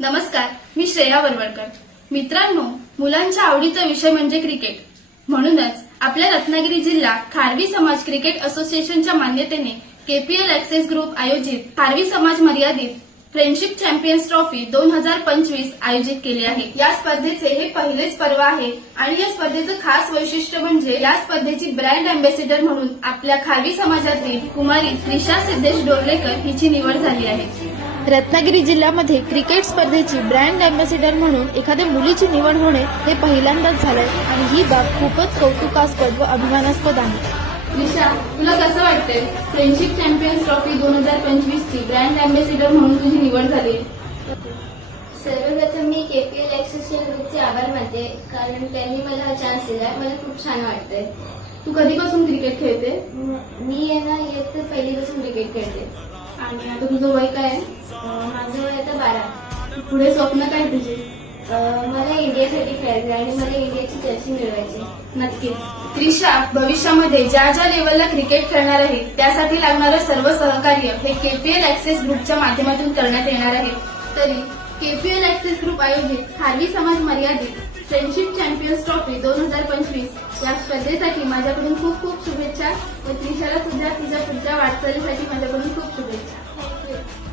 नमस्कार, मी श्रेया वरवडकर. मित्रांनो, मुलांच्या आवडीचा विषय म्हणजे क्रिकेट. म्हणूनच आपल्या रत्नागिरी जिल्हा खारवी समाज क्रिकेट असोसिएशनच्या मान्यतेने केपीएल ऍक्सेस ग्रुप आयोजित खारवी समाज मर्यादित फ्रेंडशिप चॅम्पियन्स ट्रॉफी 2025 आयोजित केली आहे. या स्पर्धेचे हे पहिलेच पर्व आहे आणि या स्पर्धेचं खास वैशिष्ट्य म्हणजे या स्पर्धेची ब्रँड अँबॅसेडर म्हणून आपल्या खारवी समाजातील कुमारी त्रिशा सिद्धेश डोर्लेकर हिची निवड झाली आहे. रत्नागिरी जिल्ह्यामध्ये क्रिकेट स्पर्धेची ब्रँड अँबॅसेडर म्हणून एखाद्या मुलीची निवड होणे हे पहिल्यांदाच झालंय आणि ही बाब खूपच कौतुकास्पद व अभिमानास्पद आहे. त्रिशा, तुला कसं वाटतंय फ्रेंडशिप चॅम्पियन्स ट्रॉफी 2025 ची ब्रँड अँबॅसेडर म्हणून तुझी निवड झाली? सर्वप्रथम मी केपीएल ऍक्सेस ग्रुपचे आभार मानते, कारण त्यांनी मला हा चान्स दिला. मला खूप छान वाटतंय. तू कधीपासून क्रिकेट खेळते? मी इयत्ता पहिलीपासून क्रिकेट खेळते. आणि आता तुझं वय काय आहे? माझं वय आता 12. पुढे स्वप्न काय तुझे? मला इंडियासाठी खेळायचं आणि मला इंडियाची जर्सी मिळवायची. नक्कीच. त्रिशा भविष्यामध्ये ज्या ज्या लेवलला क्रिकेट खेळणार आहे त्यासाठी लागणारं सर्व सहकार्य हे केपीएल ऍक्सेस ग्रुपच्या माध्यमातून करण्यात येणार आहे. तरी केपीएल ऍक्सेस ग्रुप आयोजित खारवी समाज मर्यादित फ्रेंडशिप चॅम्पियन्स ट्रॉफी 2025 या स्पर्धेसाठी माझ्याकडून खूप खूप शुभेच्छा व त्रिशाला सुद्धा तिच्या पुढच्या वाटचालीसाठी माझ्याकडून खूप शुभेच्छा.